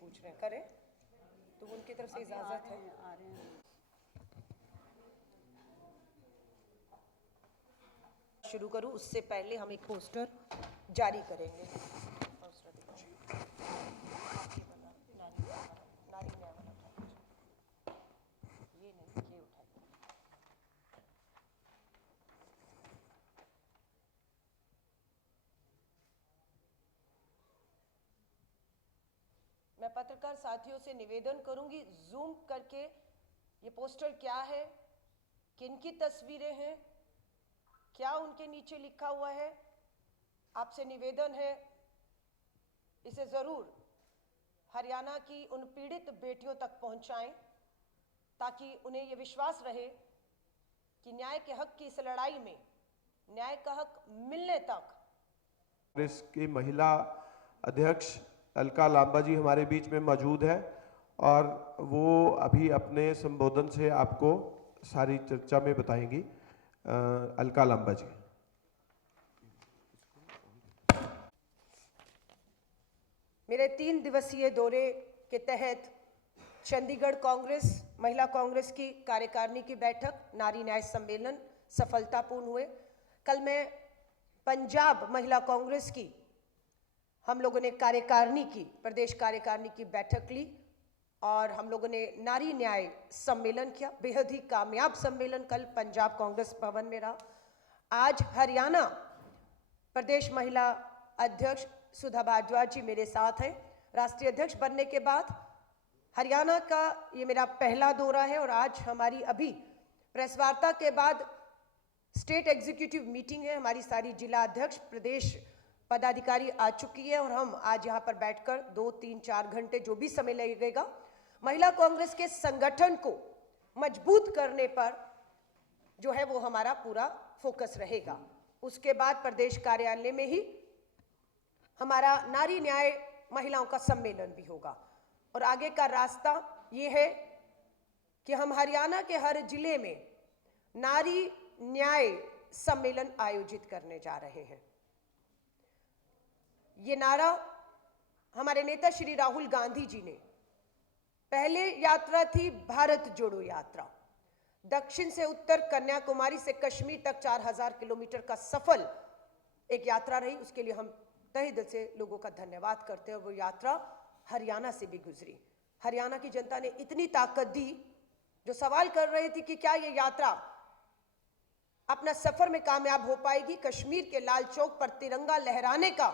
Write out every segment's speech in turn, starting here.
पूछ रहे हैं, करें तो उनकी तरफ से इजाजत है। आ रहे हैं। शुरू करूं उससे पहले हम एक पोस्टर जारी करेंगे। ये नहीं, ये उठाइए। मैं पत्रकार साथियों से निवेदन करूंगी, जूम करके ये पोस्टर क्या है, किनकी तस्वीरें हैं, क्या उनके नीचे लिखा हुआ है, आपसे निवेदन है इसे जरूर हरियाणा की उन पीड़ित बेटियों तक पहुंचाएं, ताकि उन्हें यह विश्वास रहे कि न्याय के हक की इस लड़ाई में न्याय का हक मिलने तक। कांग्रेस की महिला अध्यक्ष अलका लांबा जी हमारे बीच में मौजूद है और वो अभी अपने संबोधन से आपको सारी चर्चा में बताएंगी। अलका लांबा जी। मेरे 3 दिवसीय दौरे के तहत चंडीगढ़ कांग्रेस महिला कांग्रेस की कार्यकारिणी की बैठक नारी न्याय सम्मेलन सफलतापूर्ण हुए। कल मैं पंजाब महिला कांग्रेस की हम लोगों ने कार्यकारिणी की प्रदेश कार्यकारिणी की बैठक ली और हम लोगों ने नारी न्याय सम्मेलन किया। बेहद ही कामयाब सम्मेलन कल पंजाब कांग्रेस भवन में रहा। आज हरियाणा प्रदेश महिला अध्यक्ष सुधा भारद्वाज जी मेरे साथ हैं। राष्ट्रीय अध्यक्ष बनने के बाद हरियाणा का ये मेरा पहला दौरा है और आज हमारी अभी प्रेस वार्ता के बाद स्टेट एग्जीक्यूटिव मीटिंग है। हमारी सारी जिला अध्यक्ष प्रदेश पदाधिकारी आ चुकी है और हम आज यहाँ पर बैठकर 2, 3, 4 घंटे जो भी समय लगेगा महिला कांग्रेस के संगठन को मजबूत करने पर जो है वो हमारा पूरा फोकस रहेगा। उसके बाद प्रदेश कार्यालय में ही हमारा नारी न्याय महिलाओं का सम्मेलन भी होगा और आगे का रास्ता ये है कि हम हरियाणा के हर जिले में नारी न्याय सम्मेलन आयोजित करने जा रहे हैं। ये नारा हमारे नेता श्री राहुल गांधी जी ने, पहले यात्रा थी भारत जोड़ो यात्रा, दक्षिण से उत्तर कन्याकुमारी से कश्मीर तक 4000 किलोमीटर का सफल एक यात्रा रही। उसके लिए हम तहे दिल से लोगों का धन्यवाद करते हैं। वो यात्रा हरियाणा से भी गुजरी। हरियाणा की जनता ने इतनी ताकत दी, जो सवाल कर रहे थे कि क्या ये यात्रा अपना सफर में कामयाब हो पाएगी, कश्मीर के लाल चौक पर तिरंगा लहराने का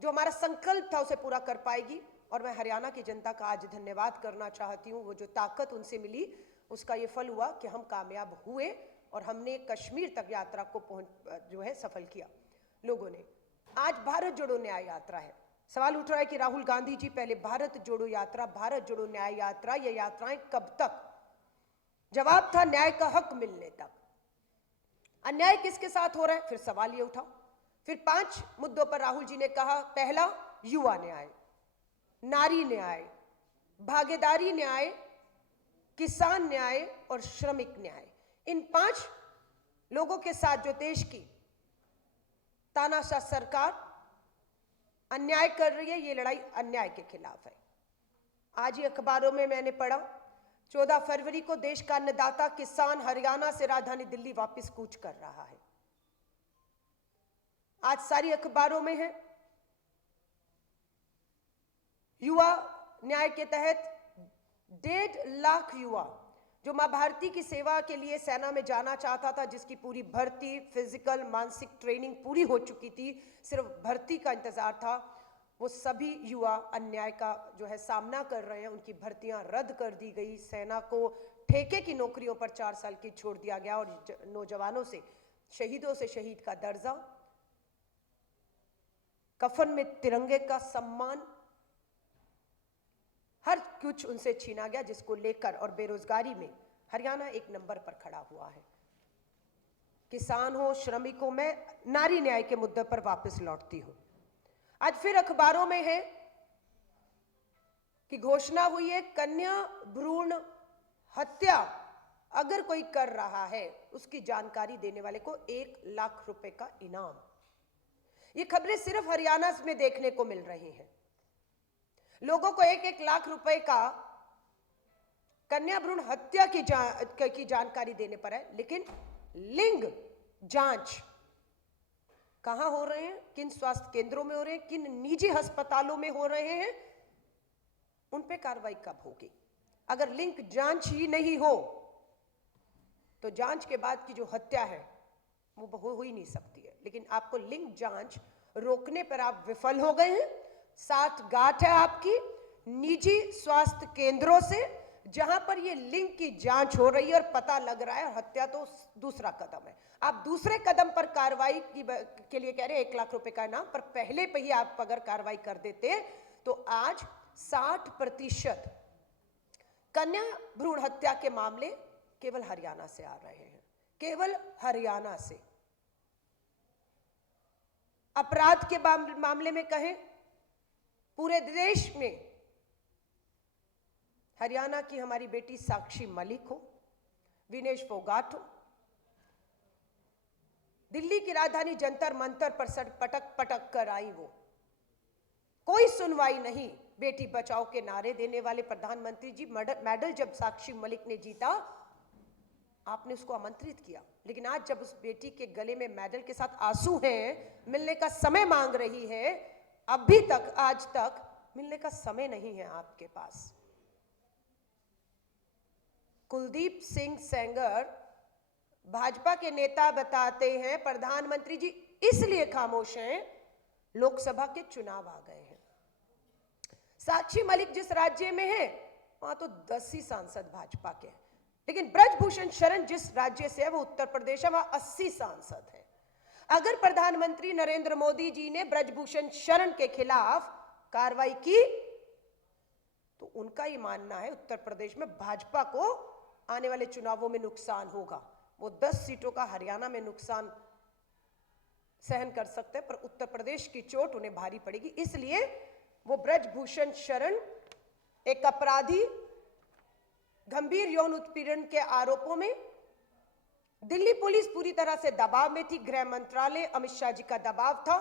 जो हमारा संकल्प था उसे पूरा कर पाएगी। और मैं हरियाणा की जनता का आज धन्यवाद करना चाहती हूँ। वो जो ताकत उनसे मिली उसका ये फल हुआ कि हम कामयाब हुए और हमने कश्मीर तक यात्रा को जो है सफल किया लोगों ने। आज भारत जोड़ो न्याय यात्रा है। सवाल उठ रहा है कि राहुल गांधी जी पहले भारत जोड़ो यात्रा, भारत जोड़ो न्याय यात्रा, ये यात्राएं कब तक? जवाब था न्याय का हक मिलने तक। अन्याय किसके साथ हो रहा है, फिर सवाल ये उठा। फिर 5 मुद्दों पर राहुल जी ने कहा, पहला युवा न्याय, नारी न्याय, भागीदारी न्याय, किसान न्याय और श्रमिक न्याय। इन 5 लोगों के साथ जो देश की तानाशाह सरकार अन्याय कर रही है, ये लड़ाई अन्याय के खिलाफ है। आज ही अखबारों में मैंने पढ़ा 14 फरवरी को देश का अन्नदाता किसान हरियाणा से राजधानी दिल्ली वापस कूच कर रहा है। आज सारी अखबारों में है। युवा न्याय के तहत 1.5 लाख युवा जो मां भारती की सेवा के लिए सेना में जाना चाहता था, जिसकी पूरी भर्ती, फिजिकल, मानसिक ट्रेनिंग पूरी हो चुकी थी, सिर्फ भर्ती का इंतजार था, वो सभी युवा अन्याय का जो है सामना कर रहे हैं। उनकी भर्तियां रद्द कर दी गई, सेना को ठेके की नौकरियों पर 4 साल की छोड़ दिया गया और नौजवानों से, शहीदों से शहीद का दर्जा, कफन में तिरंगे का सम्मान, हर कुछ उनसे छीना गया, जिसको लेकर और बेरोजगारी में हरियाणा 1 नंबर पर खड़ा हुआ है। किसान हो, श्रमिक हो, मैं नारी न्याय के मुद्दे पर वापस लौटती हूं। आज फिर अखबारों में है कि घोषणा हुई है कन्या भ्रूण हत्या अगर कोई कर रहा है उसकी जानकारी देने वाले को 1 लाख रुपए का इनाम। ये खबरें सिर्फ हरियाणा में देखने को मिल रही हैं, लोगों को 1-1 लाख रुपए का कन्या भ्रूण हत्या की जानकारी देने पर है, लेकिन लिंग जांच कहां हो रहे हैं, किन स्वास्थ्य केंद्रों में हो रहे हैं, किन निजी अस्पतालों में हो रहे हैं, उन पे कार्रवाई कब होगी? अगर लिंग जांच ही नहीं हो तो जांच के बाद की जो हत्या है वो हो ही नहीं सकती है। लेकिन आपको लिंग जांच रोकने पर आप विफल हो गए हैं। साठगांठ है आपकी निजी स्वास्थ्य केंद्रों से, जहां पर ये लिंग की जांच हो रही है और पता लग रहा है। हत्या तो दूसरा कदम है। आप दूसरे कदम पर कार्रवाई के लिए कह रहे हैं 1 लाख रुपए का इनाम, पर पहले पे ही आप अगर कार्रवाई कर देते तो आज 60% कन्या भ्रूण हत्या के मामले केवल हरियाणा से आ रहे हैं, केवल हरियाणा से। अपराध के मामले में कहें पूरे देश में हरियाणा की हमारी बेटी साक्षी मलिक हो, विनेश फोगाट हो, दिल्ली की राजधानी जंतर मंतर पर सर पटक पटक कर आई, वो कोई सुनवाई नहीं। बेटी बचाओ के नारे देने वाले प्रधानमंत्री जी, मेडल जब साक्षी मलिक ने जीता आपने उसको आमंत्रित किया, लेकिन आज जब उस बेटी के गले में मेडल के साथ आंसू हैं, मिलने का समय मांग रही है, अभी तक आज तक मिलने का समय नहीं है आपके पास। कुलदीप सिंह सेंगर भाजपा के नेता बताते हैं प्रधानमंत्री जी इसलिए खामोश हैं, लोकसभा के चुनाव आ गए हैं। साक्षी मलिक जिस राज्य में है वहां तो 10 ही सांसद भाजपा के हैं, लेकिन ब्रजभूषण शरण जिस राज्य से है वो उत्तर प्रदेश है, वहां 80 सांसद हैं। अगर प्रधानमंत्री नरेंद्र मोदी जी ने ब्रजभूषण शरण के खिलाफ कार्रवाई की तो उनका ही मानना है उत्तर प्रदेश में भाजपा को आने वाले चुनावों में नुकसान होगा। वो 10 सीटों का हरियाणा में नुकसान सहन कर सकते हैं, पर उत्तर प्रदेश की चोट उन्हें भारी पड़ेगी। इसलिए वो ब्रजभूषण शरण एक अपराधी, गंभीर यौन उत्पीड़न के आरोपों में दिल्ली पुलिस पूरी तरह से दबाव में थी। गृह मंत्रालय, अमित शाह जी का दबाव था।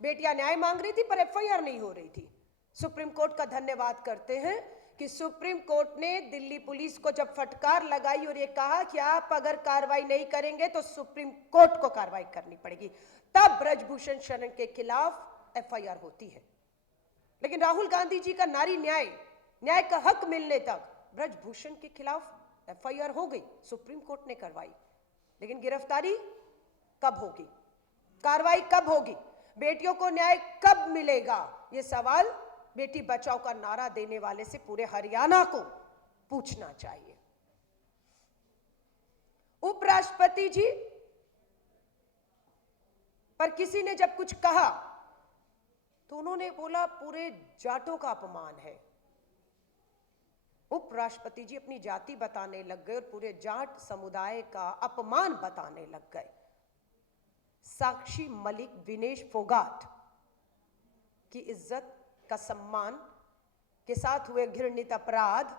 बेटियां न्याय मांग रही थी पर एफआईआर नहीं हो रही थी। सुप्रीम कोर्ट का धन्यवाद करते हैं कि सुप्रीम कोर्ट ने दिल्ली पुलिस को जब फटकार लगाई और ये कहा कि आप अगर कार्रवाई नहीं करेंगे तो सुप्रीम कोर्ट को कार्रवाई करनी पड़ेगी, तब ब्रजभूषण शरण के खिलाफ एफआईआर होती है। लेकिन राहुल गांधी जी का नारी न्याय का हक मिलने तक ब्रजभूषण के खिलाफ एफआईआर हो गई, सुप्रीम कोर्ट ने करवाई, लेकिन गिरफ्तारी कब होगी, कार्रवाई कब होगी, बेटियों को न्याय कब मिलेगा, यह सवाल बेटी बचाओ का नारा देने वाले से पूरे हरियाणा को पूछना चाहिए। उपराष्ट्रपति जी पर किसी ने जब कुछ कहा तो उन्होंने बोला पूरे जाटों का अपमान है। उपराष्ट्रपति जी अपनी जाति बताने लग गए और पूरे जाट समुदाय का अपमान बताने लग गए। साक्षी मलिक, विनेश फोगाट की इज्जत का सम्मान के साथ हुए घृणित अपराध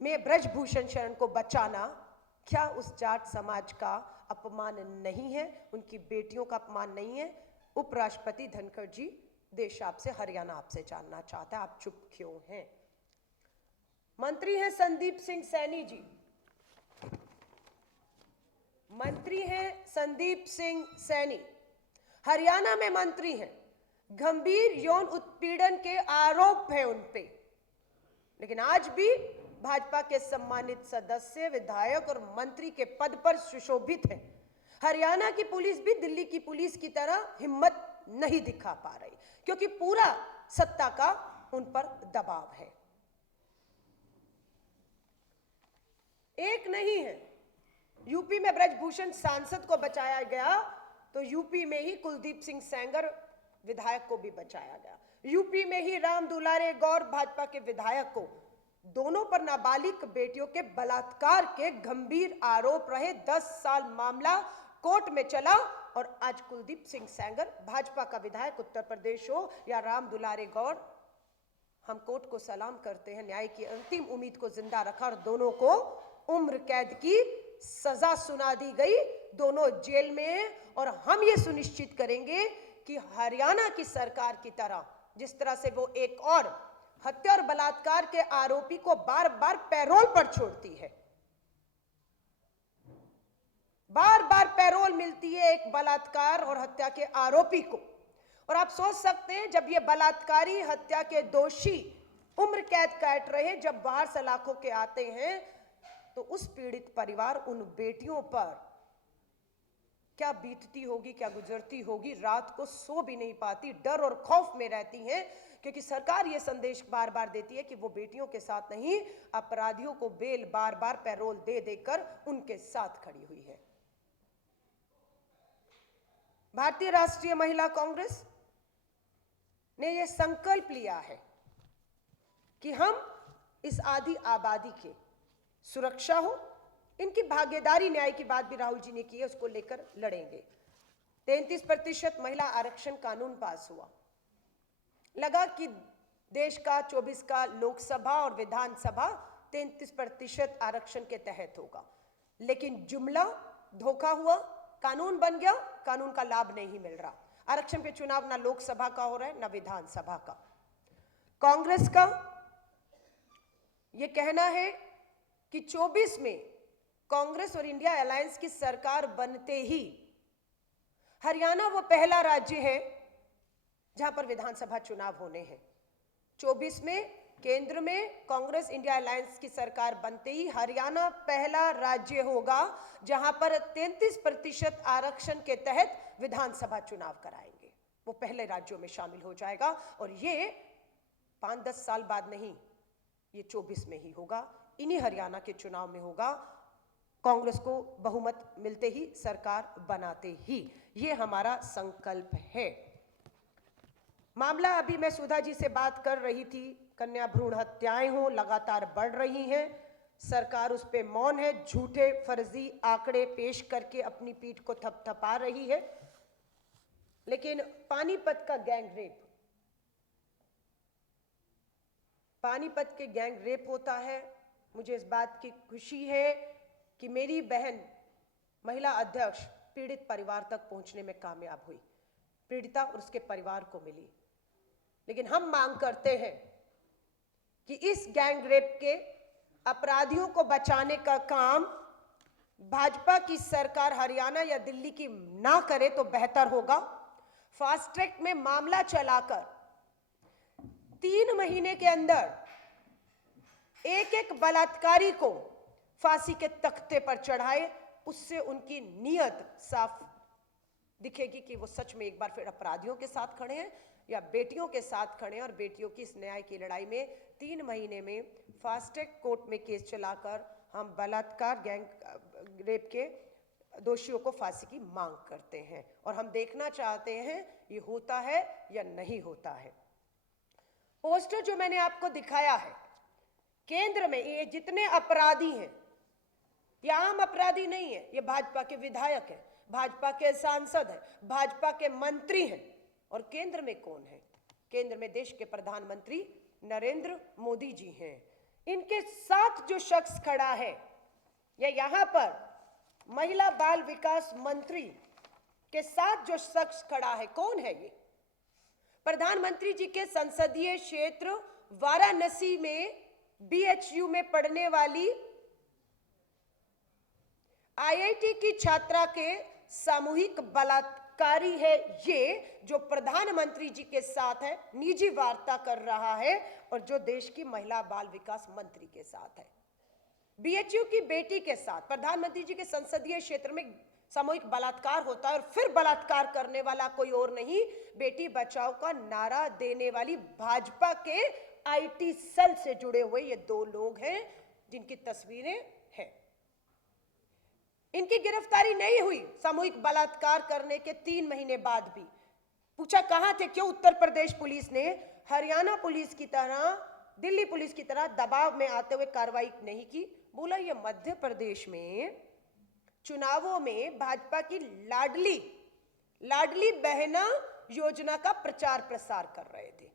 में ब्रजभूषण शरण को बचाना क्या उस जाट समाज का अपमान नहीं है, उनकी बेटियों का अपमान नहीं है? उपराष्ट्रपति धनखड़ जी, देश आपसे, हरियाणा आपसे जानना चाहता है, आप चुप क्यों हैं? मंत्री हैं संदीप सिंह सैनी जी, मंत्री हैं संदीप सिंह सैनी, हरियाणा में मंत्री हैं। गंभीर यौन उत्पीड़न के आरोप हैं उन पे, लेकिन आज भी भाजपा के सम्मानित सदस्य, विधायक और मंत्री के पद पर सुशोभित हैं। हरियाणा की पुलिस भी दिल्ली की पुलिस की तरह हिम्मत नहीं दिखा पा रही, क्योंकि पूरा सत्ता का उन पर दबाव है। एक नहीं है, यूपी में ब्रजभूषण सांसद को बचाया गया तो यूपी में ही कुलदीप सिंह सेंगर विधायक को भी बचाया गया। यूपी में ही राम दुलारे गौर भाजपा के विधायक को, दोनों पर नाबालिग बेटियों के बलात्कार के गंभीर आरोप रहे। 10 साल मामला कोर्ट में चला और आज कुलदीप सिंह सेंगर भाजपा का विधायक उत्तर प्रदेश हो या राम दुलारे गौर, हम कोर्ट को सलाम करते हैं, न्याय की अंतिम उम्मीद को जिंदा रखा और दोनों को उम्र कैद की सजा सुना दी गई। दोनों जेल में हैं और हम ये सुनिश्चित करेंगे कि हरियाणा की सरकार की तरह जिस तरह से वो एक और हत्या और बलात्कार के आरोपी को बार बार पैरोल पर छोड़ती है, बार बार पैरोल मिलती है एक बलात्कार और हत्या के आरोपी को। और आप सोच सकते हैं, जब ये बलात्कारी हत्या के दोषी उम्र कैद काट रहे, जब बाहर सलाखों के आते हैं, तो उस पीड़ित परिवार, उन बेटियों पर क्या बीतती होगी, क्या गुजरती होगी। रात को सो भी नहीं पाती, डर और खौफ में रहती हैं, क्योंकि सरकार ये संदेश बार बार देती है कि वो बेटियों के साथ नहीं, अपराधियों को बेल बार बार पैरोल दे देकर उनके साथ खड़ी हुई है। भारतीय राष्ट्रीय महिला कांग्रेस ने यह संकल्प लिया है कि हम इस आधी आबादी के सुरक्षा हो, इनकी भागीदारी, न्याय की बात भी राहुल जी ने की है, उसको लेकर लड़ेंगे। 33% महिला आरक्षण कानून पास हुआ। लगा कि देश का 24 का लोकसभा और विधानसभा 33% आरक्षण के तहत होगा, लेकिन जुमला धोखा हुआ। कानून बन गया, कानून का लाभ नहीं मिल रहा। आरक्षण पे चुनाव ना लोकसभा का हो रहा है, ना विधानसभा का। कांग्रेस का यह कहना है कि 24 में कांग्रेस और इंडिया अलायंस की सरकार बनते ही हरियाणा वो पहला राज्य है जहां पर विधानसभा चुनाव होने हैं। 24 में केंद्र में कांग्रेस इंडिया अलायंस की सरकार बनते ही हरियाणा पहला राज्य होगा जहां पर 33% आरक्षण के तहत विधानसभा चुनाव कराएंगे। वो पहले राज्यों में शामिल हो जाएगा, और ये 5-10 साल बाद नहीं, ये 24 में ही होगा, इन्हीं हरियाणा के चुनाव में होगा। कांग्रेस को बहुमत मिलते ही, सरकार बनाते ही, ये हमारा संकल्प है। मामला, अभी मैं सुधा जी से बात कर रही थी, कन्या भ्रूण हत्याएं हो लगातार बढ़ रही हैं, सरकार उस पे मौन है, झूठे फर्जी आंकड़े पेश करके अपनी पीठ को थपथपा रही है। लेकिन पानीपत का गैंग रेप, पानीपत के गैंग रेप होता है। मुझे इस बात की खुशी है कि मेरी बहन महिला अध्यक्ष पीड़ित परिवार तक पहुंचने में कामयाब हुई, पीड़िता और उसके परिवार को मिली। लेकिन हम मांग करते हैं कि इस गैंग रेप के अपराधियों को बचाने का काम भाजपा की सरकार हरियाणा या दिल्ली की ना करे तो बेहतर होगा। फास्ट ट्रैक में मामला चलाकर 3 महीने के अंदर एक बलात्कारी को फांसी के तख्ते पर चढ़ाए, उससे उनकी नीयत साफ दिखेगी कि वो सच में एक बार फिर अपराधियों के साथ खड़े हैं या बेटियों के साथ खड़े हैं। और बेटियों की इस न्याय की लड़ाई में 3 महीने में फास्ट ट्रैक कोर्ट में केस चलाकर हम बलात्कार गैंग रेप के दोषियों को फांसी की मांग करते हैं, और हम देखना चाहते हैं ये होता है या नहीं होता है। पोस्टर जो मैंने आपको दिखाया है, केंद्र में ये जितने अपराधी हैं, ये आम अपराधी नहीं है, ये भाजपा के विधायक हैं, भाजपा के सांसद हैं, भाजपा के मंत्री हैं। और केंद्र में कौन है? केंद्र में देश के प्रधानमंत्री नरेंद्र मोदी जी हैं। इनके साथ जो शख्स खड़ा है, या यहां पर महिला बाल विकास मंत्री के साथ जो शख्स खड़ा है, कौन है ये? प्रधानमंत्री जी के संसदीय क्षेत्र वाराणसी में BHU में पढ़ने वाली IIT की छात्रा के सामूहिक बलात्कारी है ये, जो प्रधानमंत्री जी के साथ है, निजी वार्ता कर रहा है, और जो देश की महिला बाल विकास मंत्री के साथ है। BHU की बेटी के साथ प्रधानमंत्री जी के संसदीय क्षेत्र में सामूहिक बलात्कार होता है, और फिर बलात्कार करने वाला कोई और नहीं, बेटी बचाओ का नारा देने वाली भाजपा के IT सेल से जुड़े हुए ये 2 लोग हैं, जिनकी तस्वीरें हैं। इनकी गिरफ्तारी नहीं हुई सामूहिक बलात्कार करने के 3 महीने बाद भी। पूछा कहां थे, क्यों उत्तर प्रदेश पुलिस ने हरियाणा पुलिस की तरह, दिल्ली पुलिस की तरह दबाव में आते हुए कार्रवाई नहीं की? बोला ये मध्य प्रदेश में चुनावों में भाजपा की लाडली बहना योजना का प्रचार प्रसार कर रहे थे,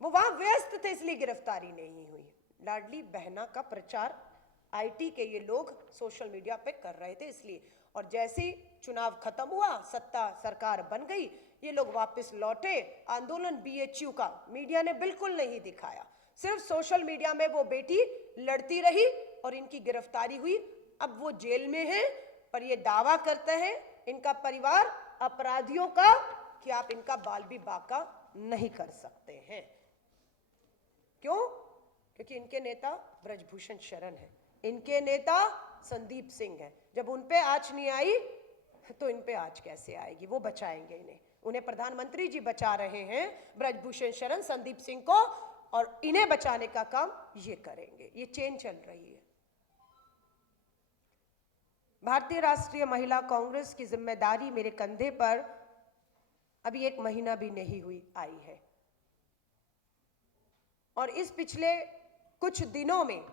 वो वहां व्यस्त थे, इसलिए गिरफ्तारी नहीं हुई। लाडली बहना का प्रचार IT के ये लोग सोशल मीडिया पे कर रहे थे, इसलिए। और जैसे ही चुनाव खत्म हुआ, सत्ता सरकार बन गई, ये लोग वापस लौटे। आंदोलन बीएचयू का मीडिया ने बिल्कुल नहीं दिखाया, सिर्फ सोशल मीडिया में वो बेटी लड़ती रही और इनकी गिरफ्तारी हुई। अब वो जेल में है, पर ये दावा करते हैं इनका परिवार अपराधियों का कि आप इनका बाल भी बाका नहीं कर सकते हैं। क्यों? क्योंकि इनके नेता ब्रजभूषण शरण है, इनके नेता संदीप सिंह है। जब उन पे आंच नहीं आई तो इन पे आंच कैसे आएगी? वो बचाएंगे इन्हें, उन्हें प्रधानमंत्री जी बचा रहे हैं, ब्रजभूषण शरण, संदीप सिंह को, और इन्हें बचाने का काम ये करेंगे। ये चेन चल रही है। भारतीय राष्ट्रीय महिला कांग्रेस की जिम्मेदारी मेरे कंधे पर अभी 1 महीना भी नहीं हुई आई है, और इस पिछले कुछ दिनों में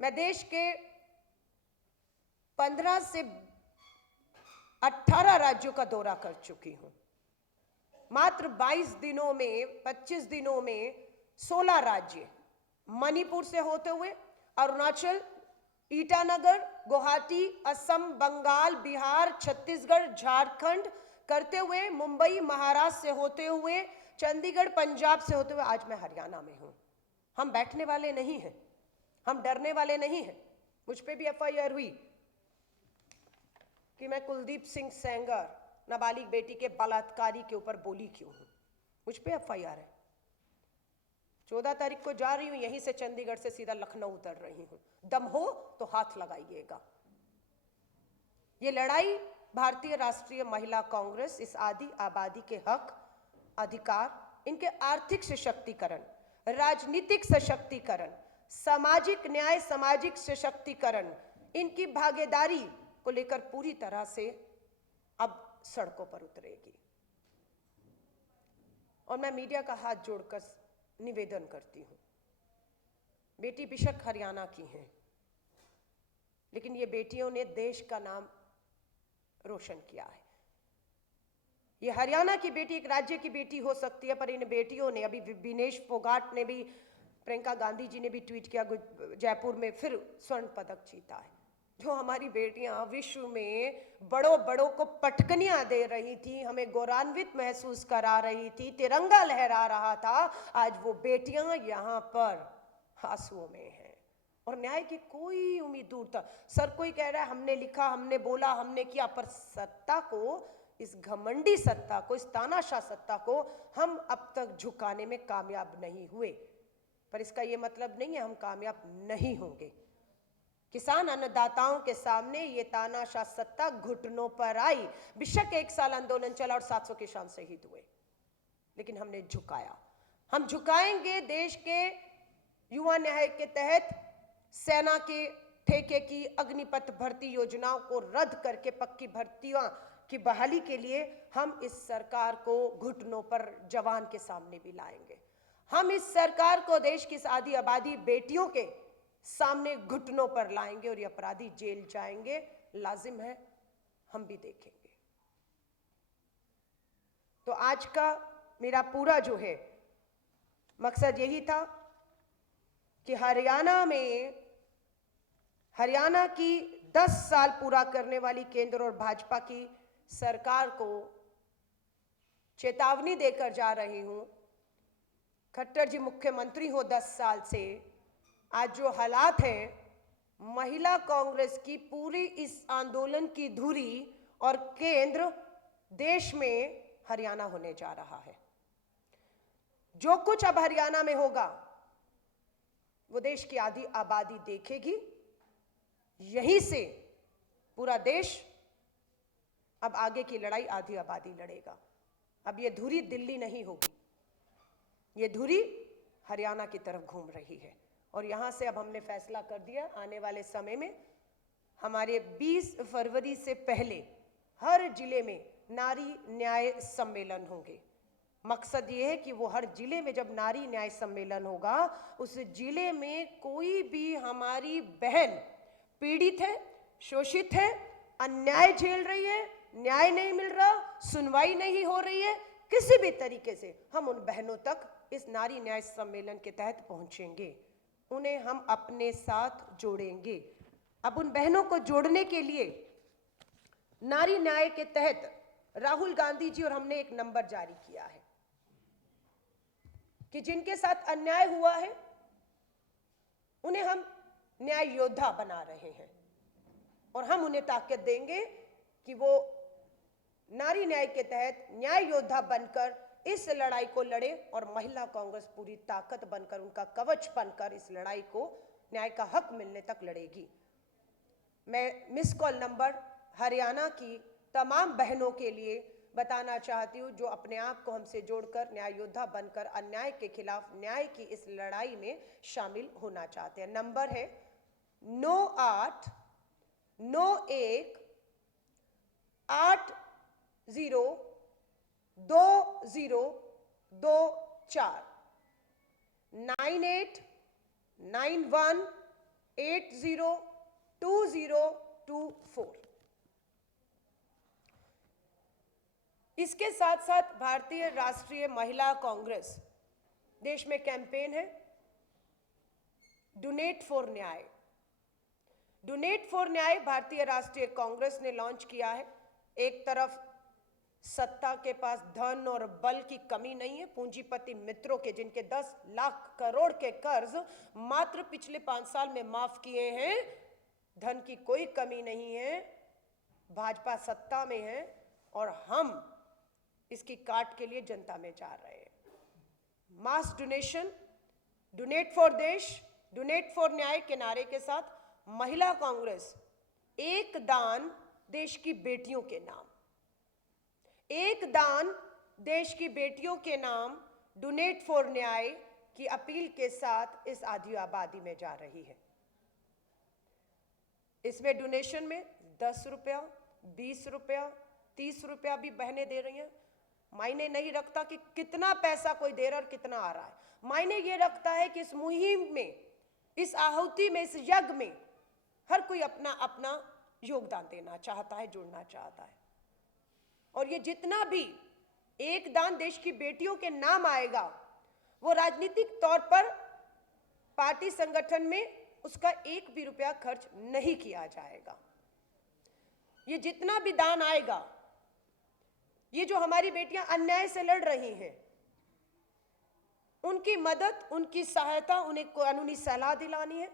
मैं देश के 15 से 18 राज्यों का दौरा कर चुकी हूं। मात्र 22 दिनों में, 25 दिनों में 16 राज्य, मणिपुर से होते हुए अरुणाचल, ईटानगर, गुवाहाटी, असम, बंगाल, बिहार, छत्तीसगढ़, झारखंड करते हुए मुंबई, महाराष्ट्र से होते हुए चंडीगढ़, पंजाब से होते हुए आज मैं हरियाणा में हूं। हम बैठने वाले नहीं हैं, हम डरने वाले नहीं हैं। मुझ पे भी एफआईआर हुई कि मैं कुलदीप सिंह सेंगर, नाबालिग बेटी के बलात्कारी के ऊपर बोली क्यों हूं। मुझ पे एफआईआर है। 14 तारीख को जा रही हूं, यहीं से चंडीगढ़ से सीधा लखनऊ उतर रही हूं। दम हो तो हाथ लगाइएगा। ये लड़ाई भारतीय राष्ट्रीय महिला कांग्रेस इस आदि आबादी के हक, अधिकार, इनके आर्थिक सशक्तिकरण, राजनीतिक सशक्तिकरण, सामाजिक न्याय, सामाजिक सशक्तिकरण, इनकी भागीदारी को लेकर पूरी तरह से अब सड़कों पर उतरेगी। और मैं मीडिया का हाथ जोड़कर निवेदन करती हूं, बेटी बेशक हरियाणा की हैं, लेकिन ये बेटियों ने देश का नाम रोशन किया है। ये हरियाणा की बेटी एक राज्य की बेटी हो सकती है, पर इन बेटियों ने, अभी विनेश फोगाट ने भी, प्रियंका गांधी जी ने भी ट्वीट किया, जयपुर में फिर स्वर्ण पदक जीता है। जो हमारी बेटियां विश्व में बड़ों को पटकनियां दे रही थी, हमें गौरवान्वित महसूस करा रही थी, तिरंगा लहरा रहा था, आज वो बेटियां यहां पर आंसुओं में हैं और न्याय की कोई उम्मीद दूर था। सर कोई कह रहा है हमने लिखा, हमने बोला, हमने किया, पर सत्ता को, इस घमंडी सत्ता को, इस तानाशाह सत्ता को हम अब तक झुकाने में कामयाब नहीं हुए। पर इसका यह मतलब नहीं है हम कामयाब नहीं होंगे। किसान अन्नदाताओं के सामने ये तानाशाह सत्ता घुटनों पर आई। बेशक 1 साल आंदोलन चला और 700 किसान शहीद हुए, लेकिन हमने झुकाया। हम झुकाएंगे। देश के युवा न्याय के तहत सेना के ठेके की अग्निपथ भर्ती योजनाओं को रद्द करके पक्की भर्तियां की बहाली के लिए हम इस सरकार को घुटनों पर जवान के सामने भी लाएंगे। हम इस सरकार को देश की आधी आबादी बेटियों के सामने घुटनों पर लाएंगे और ये अपराधी जेल जाएंगे। लाजिम है, हम भी देखेंगे। तो आज का मेरा पूरा जो है मकसद यही था कि हरियाणा की 10 साल पूरा करने वाली केंद्र और भाजपा की सरकार को चेतावनी देकर जा रही हूं। खट्टर जी मुख्यमंत्री हो 10 साल से, आज जो हालात हैं, महिला कांग्रेस की पूरी इस आंदोलन की धुरी और केंद्र देश में हरियाणा होने जा रहा है। जो कुछ अब हरियाणा में होगा वो देश की आधी आबादी देखेगी। यहीं से पूरा देश अब आगे की लड़ाई आधी आबादी लड़ेगा। अब ये धुरी दिल्ली नहीं होगी, ये धुरी हरियाणा की तरफ घूम रही है। और यहां से अब हमने फैसला कर दिया, आने वाले समय में हमारे 20 फरवरी से पहले हर जिले में नारी न्याय सम्मेलन होंगे। मकसद ये है कि वो हर जिले में जब नारी न्याय सम्मेलन होगा, उस जिले में कोई भी हमारी बहन पीड़ित है, शोषित है, अन्याय झेल रही है, न्याय नहीं मिल रहा, सुनवाई नहीं हो रही है, किसी भी तरीके से हम उन बहनों तक इस नारी न्याय सम्मेलन के तहत पहुंचेंगे, उन्हें हम अपने साथ जोड़ेंगे। अब उन बहनों को जोड़ने के लिए नारी न्याय के तहत राहुल गांधी जी और हमने एक नंबर जारी किया है कि जिनके साथ अन्याय हुआ है उन्हें हम न्याय योद्धा बना रहे हैं और हम उन्हें ताकत देंगे कि वो नारी न्याय के तहत न्याय योद्धा बनकर इस लड़ाई को लड़े और महिला कांग्रेस पूरी ताकत बनकर, उनका कवच बनकर इस लड़ाई को न्याय का हक मिलने तक लड़ेगी। मैं मिस कॉल नंबर हरियाणा की तमाम बहनों के लिए बताना चाहती हूँ जो अपने आप को हमसे जोड़कर न्याय योद्धा बनकर अन्याय के खिलाफ न्याय की इस लड़ाई में शामिल होना चाहते हैं। नंबर है 9891802024 9891802024। इसके साथ साथ भारतीय राष्ट्रीय महिला कांग्रेस देश में कैंपेन है डोनेट फॉर न्याय। डोनेट फॉर न्याय भारतीय राष्ट्रीय कांग्रेस ने लॉन्च किया है। एक तरफ सत्ता के पास धन और बल की कमी नहीं है, पूंजीपति मित्रों के जिनके 10 लाख करोड़ के कर्ज मात्र पिछले 5 साल में माफ किए हैं, धन की कोई कमी नहीं है। भाजपा सत्ता में है और हम इसकी काट के लिए जनता में जा रहे हैं। मास डोनेशन, डोनेट फॉर देश, डोनेट फॉर न्याय के नारे के साथ महिला कांग्रेस एक दान देश की बेटियों के नाम, एक दान देश की बेटियों के नाम डोनेट फॉर न्याय की अपील के साथ इस आधी आबादी में जा रही है। इसमें डोनेशन में 10 रुपया, 20 रुपया, 30 रुपया भी बहनें दे रही हैं। मायने नहीं रखता कि कितना पैसा कोई दे रहा है और कितना आ रहा है, मायने ये रखता है कि इस मुहिम में, इस आहुति में, इस यज्ञ में हर कोई अपना अपना योगदान देना चाहता है, जुड़ना चाहता है। और ये जितना भी एक दान देश की बेटियों के नाम आएगा वो राजनीतिक तौर पर पार्टी संगठन में उसका 1 भी रुपया खर्च नहीं किया जाएगा। ये जितना भी दान आएगा, ये जो हमारी बेटियां अन्याय से लड़ रही हैं उनकी मदद, उनकी सहायता, उन्हें कानूनी सलाह दिलानी है,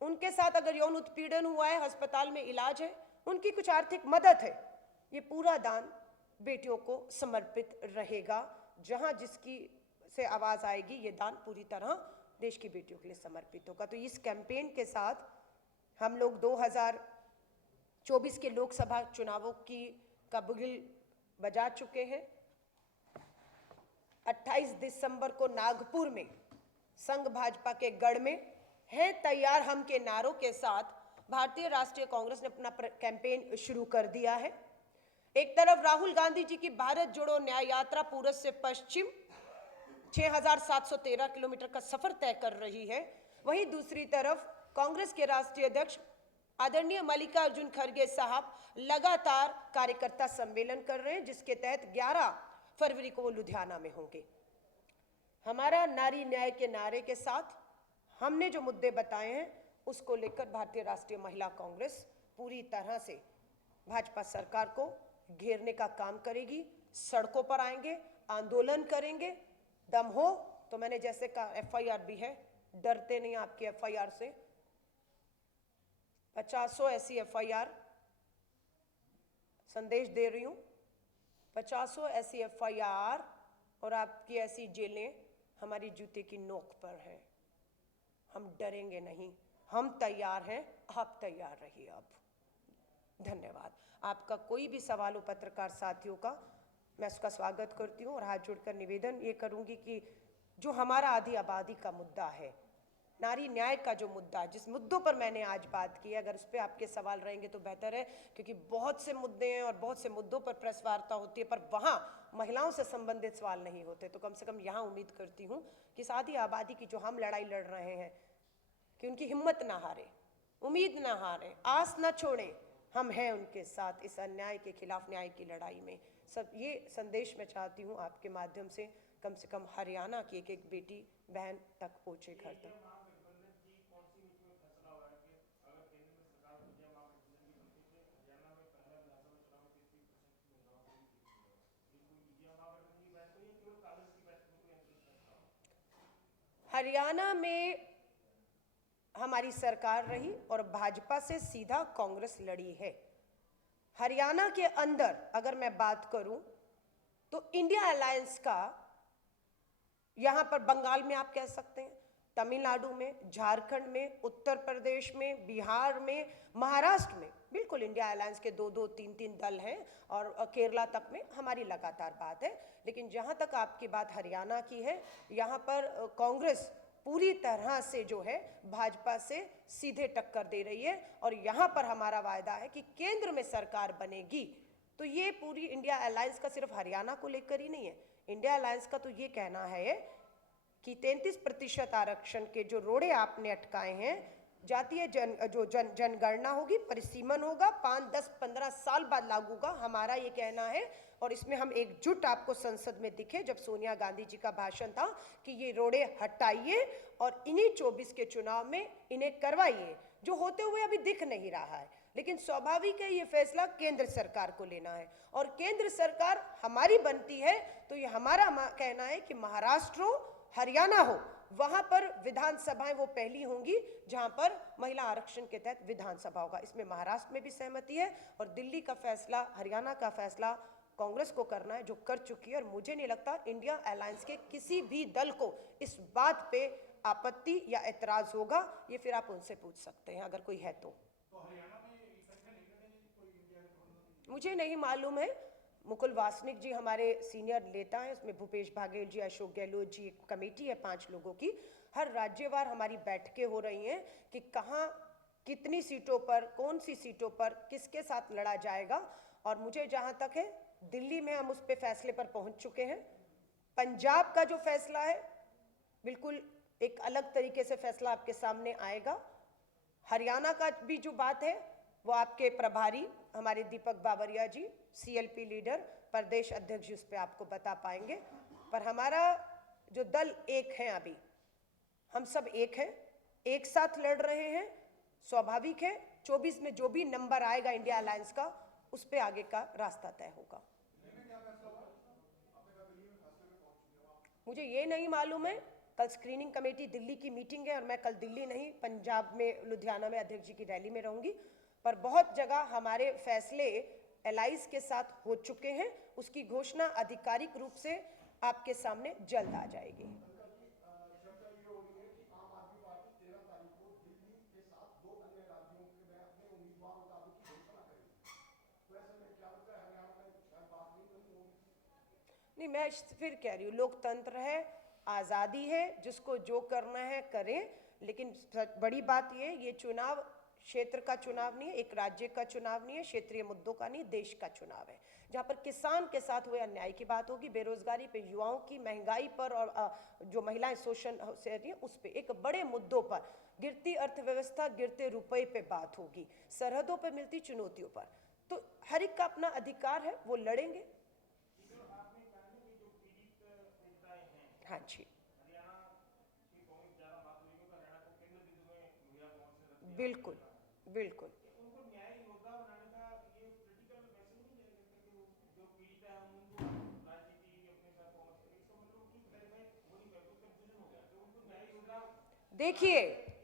उनके साथ अगर यौन उत्पीड़न हुआ है, अस्पताल में इलाज है, उनकी कुछ आर्थिक मदद है, ये पूरा दान बेटियों को समर्पित रहेगा। जहां जिसकी से आवाज आएगी ये दान पूरी तरह देश की बेटियों के लिए समर्पित होगा। तो इस कैंपेन के साथ हम लोग 2024 के लोकसभा चुनावों का बुगिल बजा चुके हैं। 28 दिसंबर को नागपुर में संघ भाजपा के गढ़ में है तैयार हम के नारों के साथ भारतीय राष्ट्रीय कांग्रेस ने अपना कैंपेन शुरू कर दिया है। एक तरफ राहुल गांधी जी की भारत जोड़ो न्याय यात्रा पूर्व से पश्चिम 6713 किलोमीटर का सफर तय कर रही है, वहीं दूसरी तरफ कांग्रेस के राष्ट्रीय अध्यक्ष आदरणीय मल्लिकार्जुन खड़गे साहब लगातार कार्यकर्ता सम्मेलन कर रहे हैं, जिसके तहत 11 फरवरी को वो लुधियाना में होंगे। हमारा नारी न्याय के नारे के साथ हमने जो मुद्दे बताए हैं उसको लेकर भारतीय राष्ट्रीय महिला कांग्रेस पूरी तरह से भाजपा सरकार को घेरने का काम करेगी। सड़कों पर आएंगे, आंदोलन करेंगे, दम हो तो मैंने जैसे कहा एफआईआर भी है, डरते नहीं आपकी एफआईआर से। 50 ऐसी एफआईआर संदेश दे रही हूं, 50 ऐसी एफआईआर और आपकी ऐसी जेलें हमारी जूते की नोक पर है। हम डरेंगे नहीं, हम तैयार हैं, आप तैयार रहिए। अब धन्यवाद। आपका कोई भी सवाल हो पत्रकार साथियों का, मैं उसका स्वागत करती हूँ और हाथ जोड़कर निवेदन ये करूँगी कि जो हमारा आधी आबादी का मुद्दा है, नारी न्याय का जो मुद्दा है, जिस मुद्दों पर मैंने आज बात की है, अगर उस पर आपके सवाल रहेंगे तो बेहतर है, क्योंकि बहुत से मुद्दे हैं और बहुत से मुद्दों पर प्रेस वार्ता होती है पर वहाँ महिलाओं से संबंधित सवाल नहीं होते। तो कम से कम यहाँ उम्मीद करती हूँ कि इस आधी आबादी की जो हम लड़ाई लड़ रहे हैं कि उनकी हिम्मत ना हारे, उम्मीद ना हारे, आस ना छोड़ें, हम हैं उनके साथ इस अन्याय के खिलाफ न्याय की लड़ाई में। सब ये संदेश मैं चाहती हूँ आपके माध्यम से कम हरियाणा की एक एक बेटी बहन तक पहुँचे, घर तक। हरियाणा में हमारी सरकार रही और भाजपा से सीधा कांग्रेस लड़ी है। हरियाणा के अंदर अगर मैं बात करूं तो इंडिया अलायंस का यहां पर बंगाल में आप कह सकते हैं, तमिलनाडु में, झारखंड में, उत्तर प्रदेश में, बिहार में, महाराष्ट्र में बिल्कुल इंडिया अलायंस के 2-2, 3-3 दल हैं और केरला तक में हमारी लगातार बात है। लेकिन जहां तक आपकी बात हरियाणा की है, यहां पर कांग्रेस पूरी तरह से जो है भाजपा से सीधे टक्कर दे रही है और यहां पर हमारा वायदा है कि केंद्र में सरकार बनेगी तो ये पूरी इंडिया अलायंस का सिर्फ हरियाणा को लेकर ही नहीं है। इंडिया अलायंस का तो ये कहना है कि 33% आरक्षण के जो रोड़े आपने अटकाए हैं, जातीय जनगणना होगी, परिसीमन होगा, 5, 10, 15 साल बाद लागू होगा, हमारा ये कहना है। और इसमें हम एकजुट आपको संसद में दिखे जब सोनिया गांधी जी का भाषण था कि ये रोड़े हटाइए और इन्हीं 24 के चुनाव में इन्हें करवाइए, जो होते हुए अभी दिख नहीं रहा है। लेकिन स्वाभाविक है ये फैसला केंद्र सरकार को लेना है और केंद्र सरकार हमारी बनती है तो ये हमारा कहना है कि महाराष्ट्र हो, हरियाणा हो, वहां पर विधानसभाएं वो पहली होंगी जहां पर महिला आरक्षण के तहत विधानसभा होगा। इसमें महाराष्ट्र में भी सहमति है और दिल्ली का फैसला, हरियाणा का फैसला कांग्रेस को करना है, जो कर चुकी है। और मुझे नहीं लगता इंडिया अलायंस के किसी भी दल को इस बात पे आपत्ति या एतराज होगा। ये फिर आप उनसे पूछ सकते हैं अगर कोई है तो मुझे नहीं मालूम है। मुकुल वासनिक जी हमारे सीनियर नेता हैं, उसमें भूपेश बघेल जी, अशोक गहलोत जी, एक कमेटी है 5 लोगों की। हर राज्यवार हमारी बैठकें हो रही हैं कि कहाँ कितनी सीटों पर, कौन सी सीटों पर किसके साथ लड़ा जाएगा। और मुझे जहाँ तक है दिल्ली में हम उस पे फैसले पर पहुँच चुके हैं। पंजाब का जो फैसला है बिल्कुल एक अलग तरीके से फैसला आपके सामने आएगा। हरियाणा का भी जो बात है वो आपके प्रभारी हमारे दीपक बावरिया जी, सीएलपी लीडर, प्रदेश अध्यक्ष उस पर आपको बता पाएंगे। पर हमारा जो दल एक है, अभी हम सब एक हैं, एक साथ लड़ रहे हैं। स्वाभाविक है 24 में जो भी नंबर आएगा इंडिया अलायंस का, उस पे आगे का रास्ता तय होगा। मुझे ये नहीं मालूम है, कल स्क्रीनिंग कमेटी दिल्ली की मीटिंग है और मैं कल दिल्ली नहीं, पंजाब में लुधियाना में अध्यक्ष जी की रैली में रहूंगी। पर बहुत जगह हमारे फैसले एलाइज के साथ हो चुके हैं, उसकी घोषणा आधिकारिक रूप से आपके सामने जल्द आ जाएगी। नहीं, मैं फिर कह रही हूँ, लोकतंत्र है, आज़ादी है, जिसको जो करना है करें। लेकिन बड़ी बात ये चुनाव क्षेत्र का चुनाव नहीं है, एक राज्य का चुनाव नहीं है, क्षेत्रीय मुद्दों का नहीं, देश का चुनाव है, जहाँ पर किसान के साथ हुए अन्याय की बात होगी, बेरोजगारी पे, युवाओं की, महंगाई पर और जो महिलाएं शोषण से रही हैं उस पर, एक बड़े मुद्दों पर, गिरती अर्थव्यवस्था, गिरते रुपये पे बात होगी, सरहदों पर मिलती चुनौतियों पर। तो हर एक का अपना अधिकार है, वो लड़ेंगे। हाँ जी, बिल्कुल बिल्कुल। देखिए,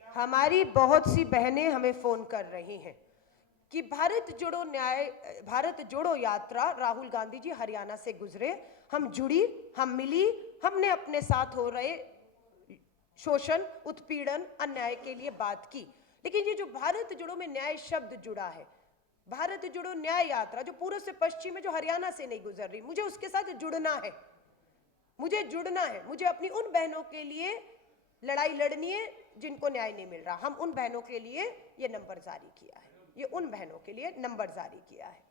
हमारी बहुत सी बहनें हमें फोन कर रही हैं कि भारत जोड़ो यात्रा राहुल गांधी जी हरियाणा से गुजरे, हम जुड़ी, हम मिली, हमने अपने साथ हो रहे शोषण, उत्पीड़न, अन्याय के लिए बात की। लेकिन ये जो भारत जोड़ो में न्याय शब्द जुड़ा है, भारत जोड़ो न्याय यात्रा जो पूर्व से पश्चिम में, जो हरियाणा से नहीं गुजर रही, मुझे उसके साथ जुड़ना है, मुझे जुड़ना है। मुझे अपनी उन बहनों के लिए लड़ाई लड़नी है जिनको न्याय नहीं मिल रहा। हम उन बहनों के लिए ये नंबर जारी किया है, ये उन बहनों के लिए नंबर जारी किया है।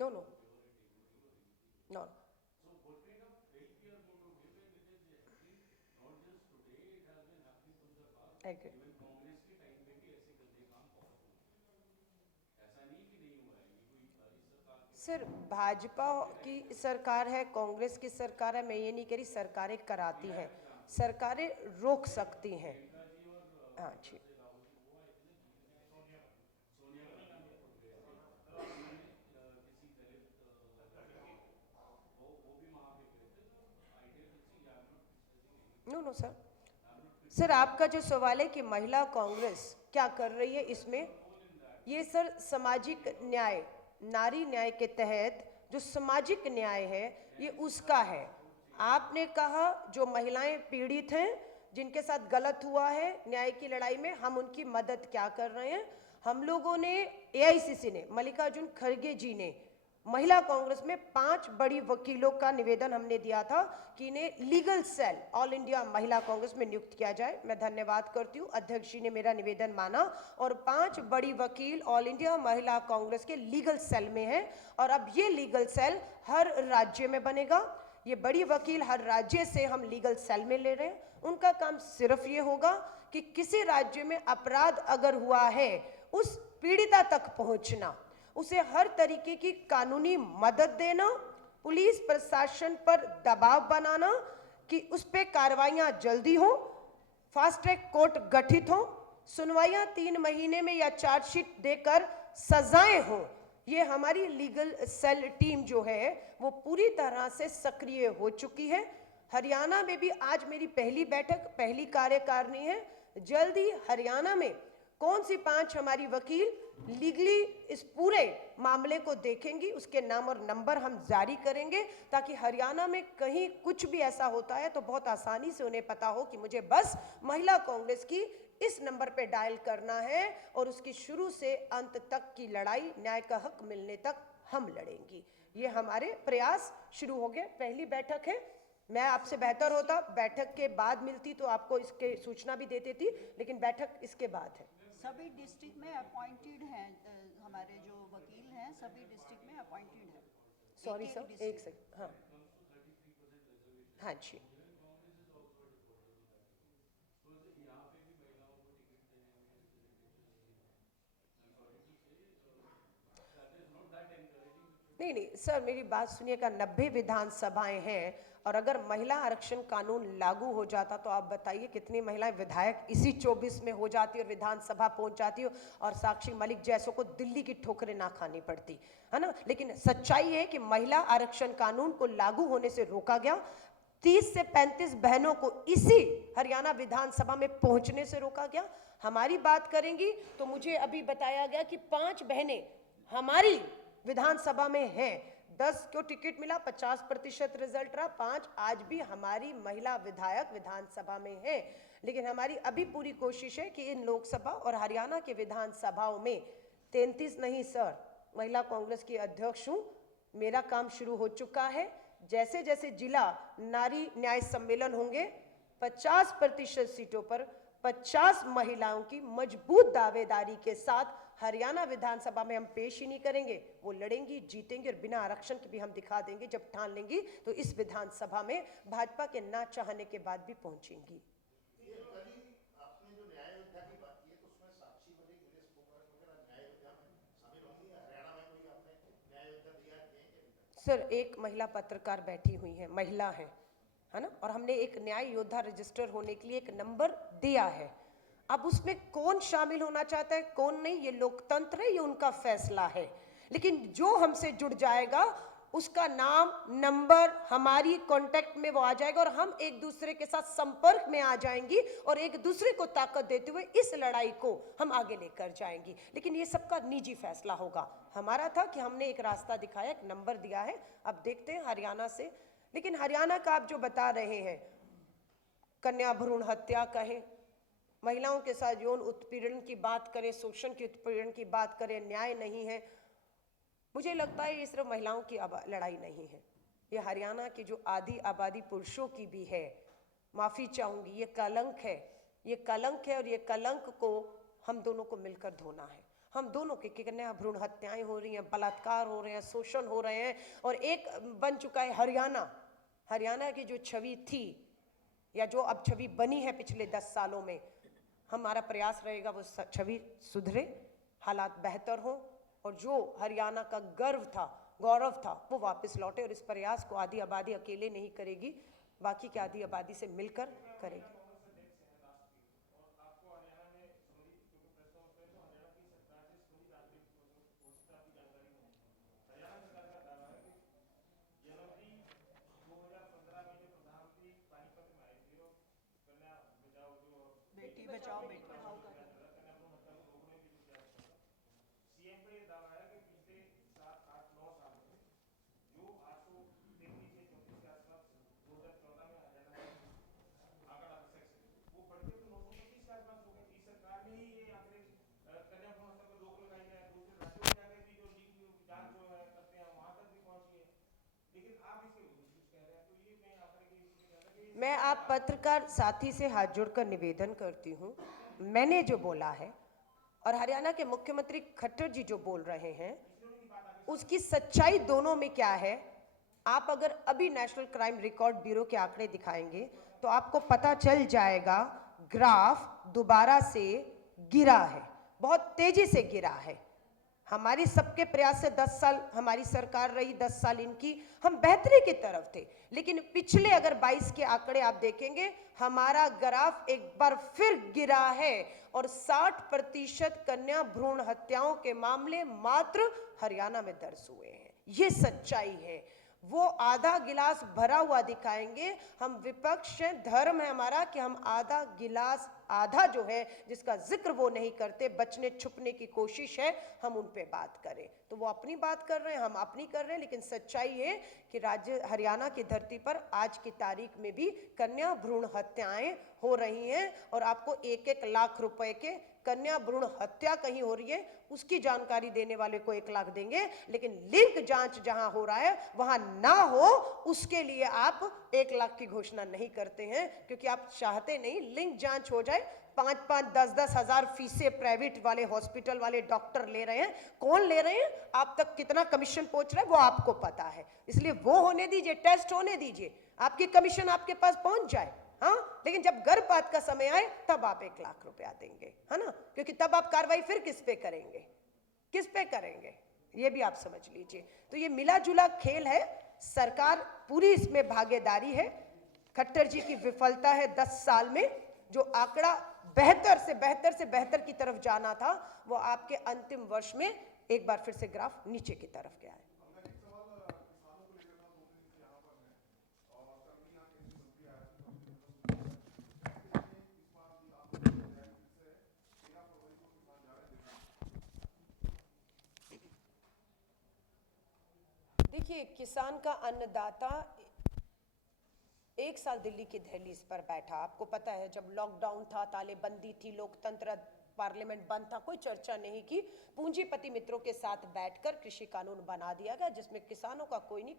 No no no agree. Sir Bhajpa की सरकार है, कांग्रेस की सरकार है, मैं ये नहीं कह रही सरकारें कराती हैं, सरकारें रोक सकती हैं। हाँ जी। नो नो सर, सर आपका जो सवाल है कि महिला कांग्रेस क्या कर रही है इसमें, ये सर सामाजिक न्याय, नारी न्याय के तहत जो सामाजिक न्याय है ये उसका है। आपने कहा जो महिलाएं पीड़ित हैं, जिनके साथ गलत हुआ है न्याय की लड़ाई में, हम उनकी मदद क्या कर रहे हैं। हम लोगों ने, एआईसीसी ने, मल्लिकार्जुन खड़गे जी ने महिला कांग्रेस में 5 बड़ी वकीलों का निवेदन हमने दिया था कि इन्हें लीगल सेल ऑल इंडिया महिला कांग्रेस में नियुक्त किया जाए। मैं धन्यवाद करती हूँ, अध्यक्ष जी ने मेरा निवेदन माना और 5 बड़ी वकील ऑल इंडिया महिला कांग्रेस के लीगल सेल में हैं और अब ये लीगल सेल हर राज्य में बनेगा। ये बड़ी वकील हर राज्य से हम लीगल सेल में ले रहे हैं। उनका काम सिर्फ ये होगा कि किसी राज्य में अपराध अगर हुआ है उस पीड़िता तक पहुंचना, उसे हर तरीके की कानूनी मदद देना, पुलिस प्रशासन पर दबाव बनाना कि उस पे कार्रवाइयां जल्दी हो, फास्ट ट्रैक कोर्ट गठित हो, सुनवाइयां 3 महीने में या चार्जशीट देकर सजाएं हो। ये हमारी लीगल सेल टीम जो है वो पूरी तरह से सक्रिय हो चुकी है। हरियाणा में भी आज मेरी पहली बैठक, पहली कार्यकारिणी है। जल्दी हरियाणा में कौन सी 5 हमारी वकील लीगली इस पूरे मामले को देखेंगी, उसके नाम और नंबर हम जारी करेंगे ताकि हरियाणा में कहीं कुछ भी ऐसा होता है तो बहुत आसानी से उन्हें पता हो कि मुझे बस महिला कांग्रेस की इस नंबर पे डायल करना है और उसकी शुरू से अंत तक की लड़ाई, न्याय का हक मिलने तक हम लड़ेंगी। ये हमारे प्रयास शुरू हो गए। पहली बैठक है, मैं आपसे बेहतर होता बैठक के बाद मिलती तो आपको इसके सूचना भी देती थी, लेकिन बैठक इसके बाद है। सभी डिस्ट्रिक्ट में अपॉइंटेड हैं, हमारे जो वकील हैं सभी डिस्ट्रिक्ट में अपॉइंटेड हैं। सॉरी एक-एक सर, एक डिस्ट्रिक्ट। सेकंड। हाँ हाँ जी। नहीं नहीं सर, मेरी बात सुनिएगा, 90 विधानसभाएं हैं और अगर महिला आरक्षण कानून लागू हो जाता तो आप बताइए कितनी महिलाएं विधायक इसी 24 में हो जाती और विधानसभा पहुंच जाती हो और साक्षी मलिक जैसों को दिल्ली की ठोकरें ना खानी पड़ती, है ना। लेकिन सच्चाई है कि महिला आरक्षण कानून को लागू होने से रोका गया। 30 से 35 बहनों को इसी हरियाणा विधानसभा में पहुंचने से रोका गया। हमारी बात करेंगी तो मुझे अभी बताया गया कि 5 बहनें हमारी विधानसभा में हैं। 10 को टिकट मिला, 50% रिजल्ट रहा, 5 आज भी हमारी महिला विधायक विधानसभा में हैं। लेकिन हमारी अभी पूरी कोशिश है कि इन लोकसभा और हरियाणा के विधानसभाओं में 33 नहीं सर, महिला कांग्रेस की अध्यक्ष हूं, मेरा काम शुरू हो चुका है। जैसे जैसे जिला नारी न्याय सम्मेलन होंगे 50% सीटों पर 50 महिलाओं की मजबूत दावेदारी के साथ हरियाणा विधानसभा में हम पेश ही नहीं करेंगे, वो लड़ेंगी, जीतेंगे और बिना आरक्षण के भी हम दिखा देंगे। जब ठान लेंगी तो इस विधानसभा में भाजपा के ना चाहने के बाद भी पहुंचेंगी। आपने जो न्याय योद्धा की बात की है तो उसमें साक्षी मलिक, नीलेश फोगाट वगैरह न्याय योद्धा में शामिल होंगी। हरियाणा में कोई आपने न्याय योद्धा तैयार किए हैं? सर एक महिला पत्रकार बैठी हुई है, महिला है ना, और हमने एक न्याय योद्धा रजिस्टर होने के लिए एक नंबर दिया है। अब उसमें कौन शामिल होना चाहता है कौन नहीं, ये लोकतंत्र है, ये उनका फैसला है। लेकिन जो हमसे जुड़ जाएगा उसका नाम नंबर हमारी कांटेक्ट में वो आ जाएगा और हम एक दूसरे के साथ संपर्क में आ जाएंगी और एक दूसरे को ताकत देते हुए इस लड़ाई को हम आगे लेकर जाएंगी। लेकिन ये सबका निजी फैसला होगा। हमारा था कि हमने एक रास्ता दिखाया, एक नंबर दिया है, अब देखते हैं हरियाणा से। लेकिन हरियाणा का आप जो बता रहे हैं, कन्या भ्रूण हत्या कहें, महिलाओं के साथ यौन उत्पीड़न की बात करें, शोषण की उत्पीड़न की बात करें, न्याय नहीं है, मुझे लगता है ये सिर्फ महिलाओं की लड़ाई नहीं है, ये हरियाणा की जो आधी आबादी पुरुषों की भी है। माफी चाहूंगी, ये कलंक है, ये कलंक है और ये कलंक को हम दोनों को मिलकर धोना है। हम दोनों के कन्या भ्रूण हत्याएं हो रही हैं, बलात्कार हो रहे हैं, शोषण हो रहे हैं। और एक बन चुका है हरियाणा। हरियाणा की जो छवि थी या जो अब छवि बनी है पिछले 10 सालों में, हमारा प्रयास रहेगा वो छवि सुधरे, हालात बेहतर हो और जो हरियाणा का गर्व था, गौरव था, वो वापस लौटे। और इस प्रयास को आधी आबादी अकेले नहीं करेगी, बाकी की आधी आबादी से मिलकर करेगी। बेटी बचाओ बेटी पढ़ाओ का क्या? मैं आप पत्रकार साथी से हाथ जोड़कर निवेदन करती हूँ, मैंने जो बोला है और हरियाणा के मुख्यमंत्री खट्टर जी जो बोल रहे हैं, उसकी सच्चाई दोनों में क्या है। आप अगर अभी नेशनल क्राइम रिकॉर्ड ब्यूरो के आंकड़े दिखाएंगे तो आपको पता चल जाएगा, ग्राफ दोबारा से गिरा है, बहुत तेजी से गिरा है। हमारी सबके प्रयास से 10 साल हमारी सरकार रही, 10 साल इनकी, हम बेहतरी की तरफ थे। लेकिन पिछले अगर 22 के आंकड़े आप देखेंगे, हमारा ग्राफ एक बार फिर गिरा है और 60% कन्या भ्रूण हत्याओं के मामले मात्र हरियाणा में दर्ज हुए हैं। ये सच्चाई है। वो आधा गिलास भरा हुआ दिखाएंगे। हम विपक्ष हैं, धर्म है हमारा कि हम आधा गिलास, आधा जो है जिसका जिक्र वो नहीं करते, बचने छुपने की कोशिश है, हम उन पे बात करें। तो वो अपनी बात कर रहे हैं, हम अपनी कर रहे हैं। लेकिन सच्चाई है कि राज्य हरियाणा की धरती पर आज की तारीख में भी कन्या भ्रूण हत्याएं हो रही हैं और आपको 1-1 लाख रुपए के कन्या भ्रूण हत्या कहीं हो रही है, उसकी जानकारी देने वाले को 1 लाख देंगे। लेकिन लिंग जांच जहां हो रहा है वहां ना हो, उसके लिए आप 1 लाख की घोषणा नहीं करते हैं, क्योंकि आप चाहते नहीं लिंग जांच हो जाए। 5-5, 10-10 हजार फीसें प्राइवेट वाले हॉस्पिटल वाले डॉक्टर ले रहे हैं। कौन ले रहे हैं, आप तक कितना कमीशन पहुंच रहा है वो आपको पता है। इसलिए वो होने दीजिए, टेस्ट होने दीजिए, आपकी कमीशन आपके पास पहुंच जाए। हाँ, लेकिन जब गर्भपात का समय आए तब आप 1 लाख रुपया देंगे, है ना, क्योंकि तब आप कार्रवाई फिर किस पे करेंगे, किस पे करेंगे, ये भी आप समझ लीजिए। तो ये मिला जुला खेल है, सरकार पूरी इसमें भागीदारी है। खट्टर जी की विफलता है 10 साल में। जो आंकड़ा बेहतर से बेहतर की तरफ जाना था, वो आपके अंतिम वर्ष में एक बार फिर से ग्राफ नीचे की तरफ गया है। देखिए, किसान का अन्नदाता 1 साल दिल्ली की दहलीज पर बैठा। आपको पता है, जब लॉकडाउन था, तालेबंदी थी, लोकतंत्र, पार्लियामेंट बंद था, कोई चर्चा नहीं की। पूंजीपति मित्रों के साथ बैठकर कृषि कानून बना दिया गया, जिसमें किसानों का कोई नहीं,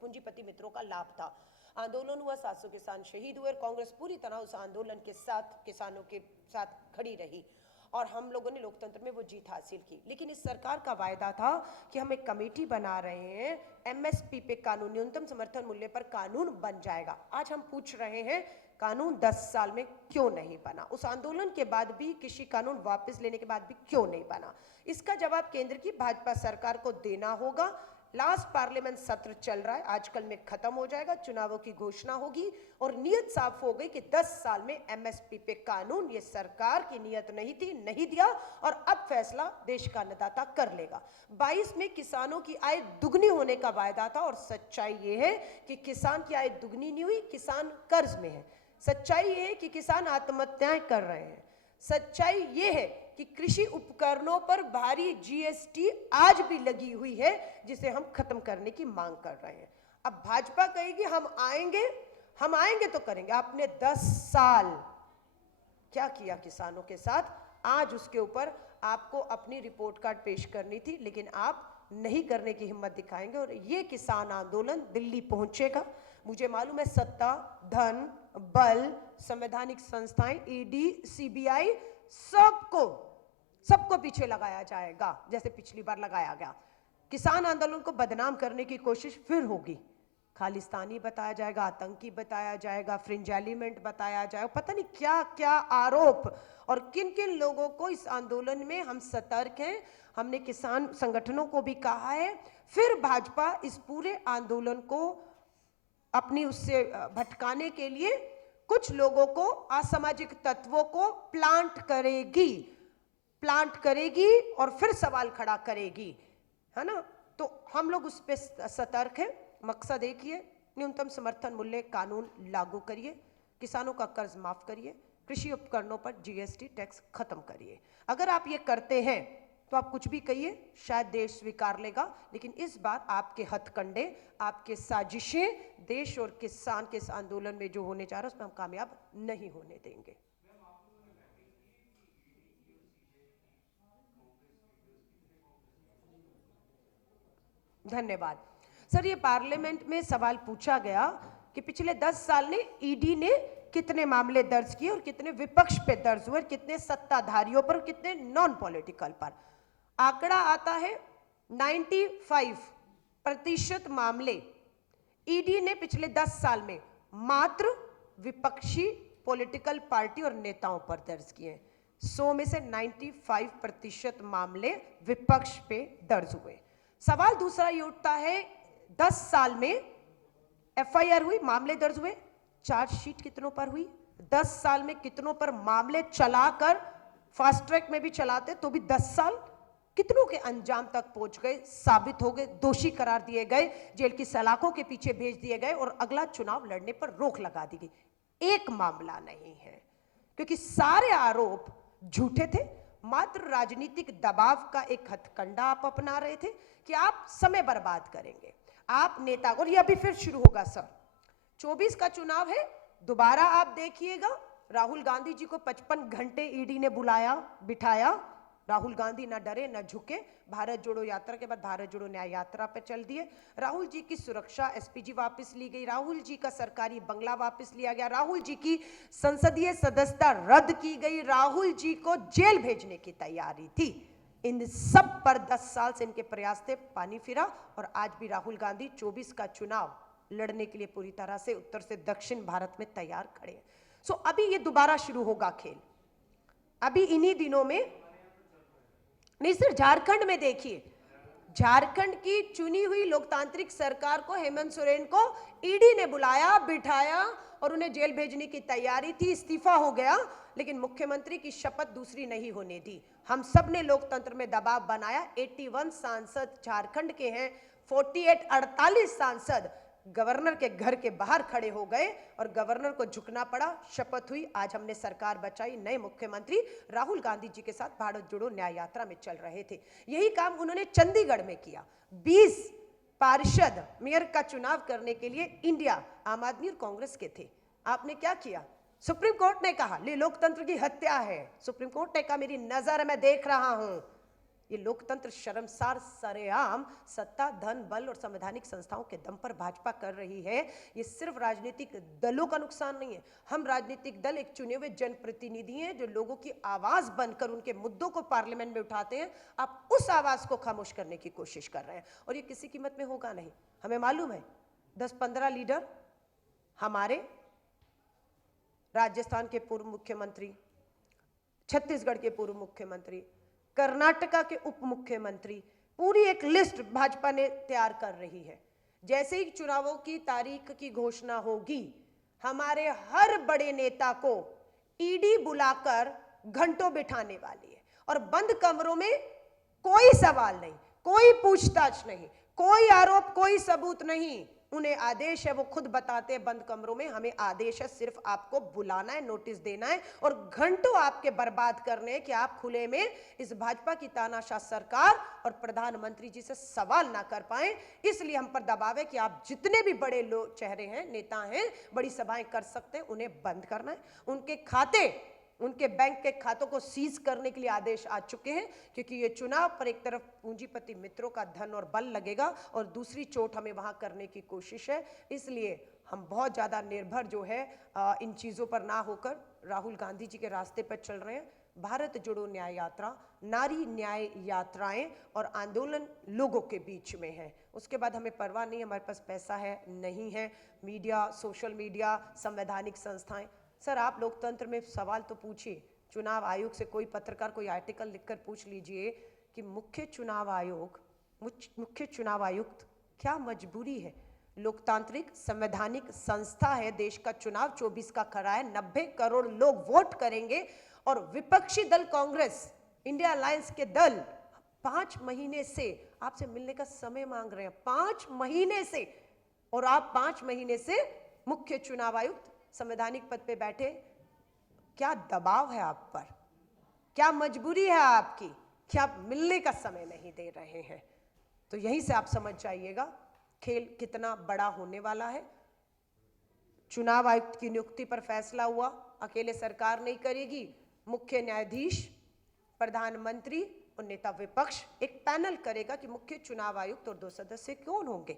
पूंजीपति मित्रों का लाभ था। आंदोलन हुआ, 700 किसान शहीद हुए और कांग्रेस पूरी तरह उस आंदोलन के साथ, किसानों के साथ खड़ी रही और हम लोगों ने लोकतंत्र में वो जीत हासिल की। लेकिन इस सरकार का वायदा था कि हम एक कमेटी बना रहे हैं, एमएसपी पे कानून, न्यूनतम समर्थन मूल्य पर कानून बन जाएगा। आज हम पूछ रहे हैं, कानून 10 साल में क्यों नहीं बना? उस आंदोलन के बाद भी, कृषि कानून वापस लेने के बाद भी क्यों नहीं बना? इसका जवाब केंद्र की भाजपा सरकार को देना होगा। लास्ट पार्लियामेंट सत्र चल रहा है, आजकल में खत्म हो जाएगा, चुनावों की घोषणा होगी और नियत साफ हो गई कि 10 साल में एमएसपी पे कानून, ये सरकार की नियत नहीं थी, नहीं दिया और अब फैसला देश का अन्नदाता कर लेगा। 22 में किसानों की आय दुगनी होने का वायदा था और सच्चाई ये है कि किसान की आय दुगनी नहीं हुई, किसान कर्ज में है। सच्चाई ये है कि किसान आत्महत्याएं कर रहे हैं। सच्चाई ये है कि कृषि उपकरणों पर भारी जीएसटी आज भी लगी हुई है, जिसे हम खत्म करने की मांग कर रहे हैं। अब भाजपा कहेगी हम आएंगे तो करेंगे। आपने 10 साल क्या किया किसानों के साथ? आज उसके ऊपर आपको अपनी रिपोर्ट कार्ड पेश करनी थी, लेकिन आप नहीं करने की हिम्मत दिखाएंगे और ये किसान आंदोलन दिल्ली पहुंचेगा। मुझे मालूम है, सत्ता, धन, बल, संवैधानिक संस्थाएं, ईडी, सीबीआई, सबको सबको पीछे लगाया जाएगा जैसे पिछली बार लगाया गया। किसान आंदोलन को बदनाम करने की कोशिश फिर होगी, खालिस्तानी बताया जाएगा, आतंकी बताया जाएगा, फ्रिंज एलिमेंट बताया जाएगा, पता नहीं क्या क्या आरोप। और किन किन लोगों को इस आंदोलन में हम सतर्क हैं, हमने किसान संगठनों को भी कहा है। फिर भाजपा इस पूरे आंदोलन को अपनी उससे भटकाने के लिए कुछ लोगों को, असामाजिक तत्वों को प्लांट करेगी और फिर सवाल खड़ा करेगी, है ना। तो हम लोग उस पर सतर्क हैं। मकसद एक ही है, न्यूनतम समर्थन मूल्य कानून लागू करिए, किसानों का कर्ज माफ करिए, कृषि उपकरणों पर जीएसटी टैक्स खत्म करिए। अगर आप ये करते हैं तो आप कुछ भी कहिए, शायद देश स्वीकार लेगा, लेकिन इस बार आपके हथकंडे, आपके साजिशें देश और किसान के इस आंदोलन में जो होने जा रहा है उसमें हम कामयाब नहीं होने देंगे। धन्यवाद सर। ये पार्लियामेंट में सवाल पूछा गया कि पिछले 10 साल में ईडी ने कितने मामले दर्ज किए और कितने विपक्ष पे दर्ज हुए, कितने सत्ताधारियों पर, कितने नॉन पॉलिटिकल पर। आंकड़ा आता है 95% मामले ईडी ने पिछले 10 साल में मात्र विपक्षी पॉलिटिकल पार्टी और नेताओं पर दर्ज किए। 100 में से 95% मामले विपक्ष पे दर्ज हुए। सवाल दूसरा ये उठता है, 10 साल में एफआईआर हुई, मामले दर्ज हुए, चार्जशीट कितनों पर हुई? 10 साल में कितनों पर मामले चलाकर, फास्ट ट्रैक में भी चलाते तो भी 10 साल, कितनों के अंजाम तक पहुंच गए, साबित हो गए, दोषी करार दिए गए, जेल की सलाखों के पीछे भेज दिए गए और अगला चुनाव लड़ने पर रोक लगा दी गई। एक मामला नहीं है, क्योंकि सारे आरोप झूठे थे। मात्र राजनीतिक दबाव का एक हथकंडा आप अपना रहे थे कि आप समय बर्बाद करेंगे, आप नेता। और ये अभी फिर शुरू होगा सर, 24 का चुनाव है, दोबारा आप देखिएगा। राहुल गांधी जी को 55 घंटे ईडी ने बुलाया, बिठाया। राहुल गांधी ना डरे ना झुके, भारत जोड़ो यात्रा के बाद भारत जोड़ो न्याय यात्रा पे चल दिए। राहुल जी की सुरक्षा एसपीजी वापस ली गई, राहुल जी का सरकारी बंगला वापस लिया गया, राहुल जी की संसदीय सदस्यता रद्द की गई, राहुल जी को जेल भेजने की तैयारी थी। इन सब पर 10 साल से इनके प्रयास थे, पानी फिरा। और आज भी राहुल गांधी 24 का चुनाव लड़ने के लिए पूरी तरह से उत्तर से दक्षिण भारत में तैयार खड़े हैं। सो अभी ये दोबारा शुरू होगा खेल। अभी इन्हीं दिनों में नहीं सर, झारखंड में देखिए, झारखंड की चुनी हुई लोकतांत्रिक सरकार को, हेमंत सोरेन को ईडी ने बुलाया, बिठाया और उन्हें जेल भेजने की तैयारी थी। इस्तीफा हो गया, लेकिन मुख्यमंत्री की शपथ दूसरी नहीं होने दी। हम सब ने लोकतंत्र में दबाव बनाया। 81 सांसद झारखंड के हैं, 48 सांसद गवर्नर के घर के बाहर खड़े हो गए और गवर्नर को झुकना पड़ा। शपथ हुई, आज हमने सरकार बचाई। नए मुख्यमंत्री राहुल गांधी जी के साथ भारत जोड़ो न्याय यात्रा में चल रहे थे। यही काम उन्होंने चंडीगढ़ में किया। 20 पार्षद मेयर का चुनाव करने के लिए इंडिया, आम आदमी और कांग्रेस के थे। आपने क्या किया? सुप्रीम कोर्ट ने कहा ये लोकतंत्र की हत्या है। सुप्रीम कोर्ट ने कहा मेरी नजर है, मैं देख रहा हूं। ये लोकतंत्र शर्मसार, सरेआम सत्ता, धन, बल और संवैधानिक संस्थाओं के दम पर भाजपा कर रही है। ये सिर्फ राजनीतिक दलों का नुकसान नहीं है। हम राजनीतिक दल एक चुने हुए जनप्रतिनिधि हैं जो लोगों की आवाज बनकर उनके मुद्दों को पार्लियामेंट में उठाते हैं। आप उस आवाज को खामोश करने की कोशिश कर रहे हैं और ये किसी कीमत में होगा नहीं। हमें मालूम है 10-15 लीडर हमारे, राजस्थान के पूर्व मुख्यमंत्री, छत्तीसगढ़ के पूर्व मुख्यमंत्री, कर्नाटका के उप मुख्यमंत्री, पूरी एक लिस्ट भाजपा ने तैयार कर रही है। जैसे ही चुनावों की तारीख की घोषणा होगी, हमारे हर बड़े नेता को ईडी बुलाकर घंटों बिठाने वाली है और बंद कमरों में कोई सवाल नहीं, कोई पूछताछ नहीं, कोई आरोप, कोई सबूत नहीं। उन्हें आदेश है, वो खुद बताते हैं बंद कमरों में, हमें आदेश है सिर्फ आपको बुलाना है, नोटिस देना है और घंटों आपके बर्बाद करने हैं कि आप खुले में इस भाजपा की तानाशाह सरकार और प्रधानमंत्री जी से सवाल ना कर पाए। इसलिए हम पर दबाव है कि आप जितने भी बड़े लोग, चेहरे हैं, नेता हैं, बड़ी सभाएं कर सकते हैं, उन्हें बंद करना है। उनके खाते, उनके बैंक के खातों को सीज करने के लिए आदेश आ चुके हैं, क्योंकि ये चुनाव पर एक तरफ पूंजीपति मित्रों का धन और बल लगेगा और दूसरी चोट हमें वहां करने की कोशिश है। इसलिए हम बहुत ज्यादा निर्भर जो है इन चीजों पर ना होकर राहुल गांधी जी के रास्ते पर चल रहे हैं। भारत जोड़ो न्याय यात्रा, नारी न्याय यात्राएं और आंदोलन लोगों के बीच में है। उसके बाद हमें परवाह नहीं, हमारे पास पैसा है नहीं है, मीडिया, सोशल मीडिया, संवैधानिक संस्थाएं। सर आप लोकतंत्र में सवाल तो पूछिए, चुनाव आयोग से कोई पत्रकार कोई आर्टिकल लिखकर पूछ लीजिए कि मुख्य चुनाव आयुक्त क्या मजबूरी है, लोकतांत्रिक संवैधानिक संस्था है, देश का चुनाव 24 का खड़ा है, 90 करोड़ लोग वोट करेंगे और विपक्षी दल कांग्रेस, इंडिया अलायंस के दल 5 महीने से आपसे मिलने का समय मांग रहे हैं, 5 महीने से, और आप 5 महीने से मुख्य चुनाव आयुक्त संवैधानिक पद पे बैठे। क्या दबाव है आप पर, क्या मजबूरी है आपकी कि आप मिलने का समय नहीं दे रहे हैं? तो यहीं से आप समझ जाइएगा खेल कितना बड़ा होने वाला है। चुनाव आयुक्त की नियुक्ति पर फैसला हुआ, अकेले सरकार नहीं करेगी, मुख्य न्यायाधीश, प्रधानमंत्री और नेता विपक्ष एक पैनल करेगा कि मुख्य चुनाव आयुक्त और 2 सदस्य कौन होंगे।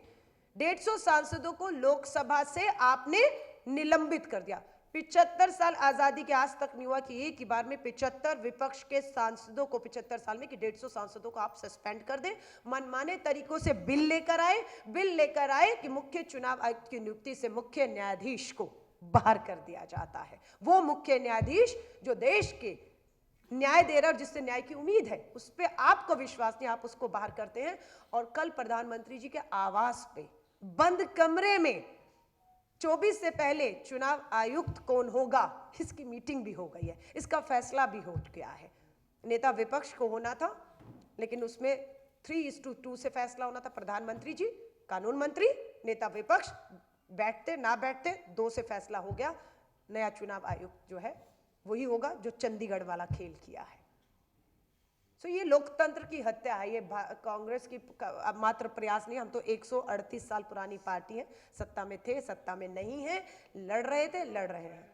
150 सांसदों को लोकसभा से आपने निलंबित कर दिया। 75 साल आजादी के आज तक नहीं हुआ कि एक ही बार में 75 विपक्ष के सांसदों को 75 साल में कि 150 सांसदों को आप सस्पेंड कर दें। मनमाने तरीकों से बिल लेकर आए कि मुख्य चुनाव आयुक्त की नियुक्ति से मुख्य न्यायाधीश को बाहर कर दिया जाता है। वो मुख्य न्यायाधीश जो देश के न्याय दे रहा है और जिससे न्याय की उम्मीद है, उस पर आपको विश्वास नहीं, आप उसको बाहर करते हैं। और कल प्रधानमंत्री जी के आवास पे बंद कमरे में 24 से पहले चुनाव आयुक्त कौन होगा इसकी मीटिंग भी हो गई है, इसका फैसला भी हो गया है। नेता विपक्ष को होना था लेकिन उसमें 3:2 से फैसला होना था। प्रधानमंत्री जी, कानून मंत्री, नेता विपक्ष, बैठते ना बैठते 2 से फैसला हो गया। नया चुनाव आयुक्त जो है वही होगा जो चंडीगढ़ वाला खेल किया है। तो ये लोकतंत्र की हत्या है, ये कांग्रेस की मात्र प्रयास नहीं। हम तो 138 साल पुरानी पार्टी है, सत्ता में थे, सत्ता में नहीं है, लड़ रहे थे, लड़ रहे हैं।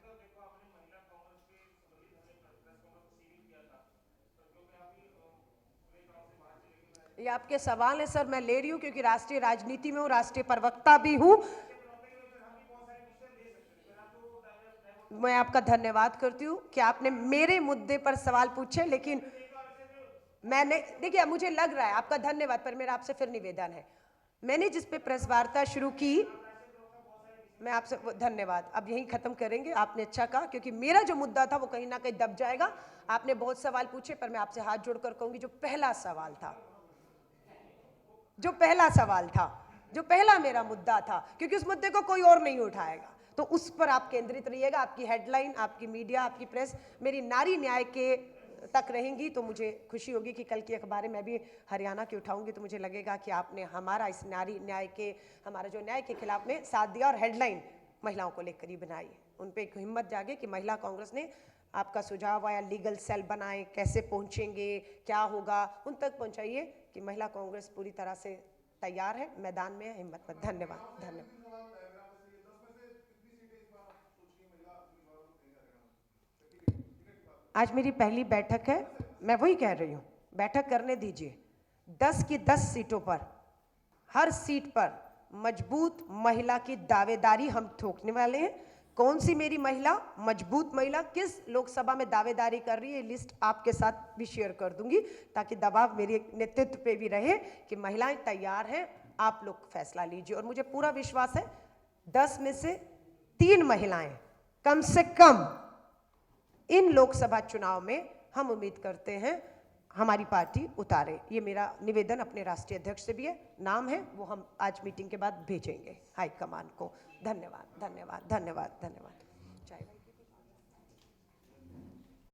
ये आपके सवाल है सर, मैं ले रही हूं क्योंकि राष्ट्रीय राजनीति में हूं, राष्ट्रीय प्रवक्ता भी हूं। मैं आपका धन्यवाद करती हूं कि आपने मेरे मुद्दे पर सवाल पूछे, लेकिन मैंने, देखिए मुझे लग रहा है, आपका धन्यवाद, पर मेरा आपसे फिर निवेदन है, मैंने जिस पे प्रेस वार्ता शुरू की, मैं आपसे धन्यवाद, अब यहीं खत्म करेंगे। आपने अच्छा कहा क्योंकि मेरा जो मुद्दा था वो कहीं ना कहीं दब जाएगा। आपने बहुत सवाल पूछे पर मैं आपसे हाथ जोड़कर कहूंगी जो पहला सवाल था, जो पहला मेरा मुद्दा था, क्योंकि उस मुद्दे को कोई और नहीं उठाएगा, तो उस पर आप केंद्रित रहिएगा। आपकी हेडलाइन, आपकी मीडिया, आपकी प्रेस मेरी नारी न्याय के तक रहेंगी तो मुझे खुशी होगी कि कल की अखबारें मैं भी हरियाणा की उठाऊंगी तो मुझे लगेगा कि आपने हमारा इस नारी न्याय के, हमारा जो न्याय के खिलाफ में साथ दिया। और हेडलाइन महिलाओं को लेकर ही बनाई, उन पे एक हिम्मत जागे कि महिला कांग्रेस ने आपका सुझाव आया, लीगल सेल बनाए, कैसे पहुंचेंगे, क्या होगा, उन तक पहुंचाइए कि महिला कांग्रेस पूरी तरह से तैयार है, मैदान में है, हिम्मत में। धन्यवाद, धन्यवाद। आज मेरी पहली बैठक है, मैं वही कह रही हूँ, बैठक करने दीजिए। 10 की 10 सीटों पर, हर सीट पर मजबूत महिला की दावेदारी हम ठोकने वाले हैं। कौन सी मेरी महिला, मजबूत महिला किस लोकसभा में दावेदारी कर रही है, लिस्ट आपके साथ भी शेयर कर दूंगी ताकि दबाव मेरे नेतृत्व पे भी रहे कि महिलाएं तैयार हैं, आप लोग फैसला लीजिए। और मुझे पूरा विश्वास है 10 में से 3 महिलाएं कम से कम इन लोकसभा चुनाव में हम उम्मीद करते हैं हमारी पार्टी उतारे। ये मेरा निवेदन अपने राष्ट्रीय अध्यक्ष से भी है, नाम है वो हम आज मीटिंग के बाद भेजेंगे हाईकमान को। धन्यवाद, धन्यवाद, धन्यवाद, धन्यवाद।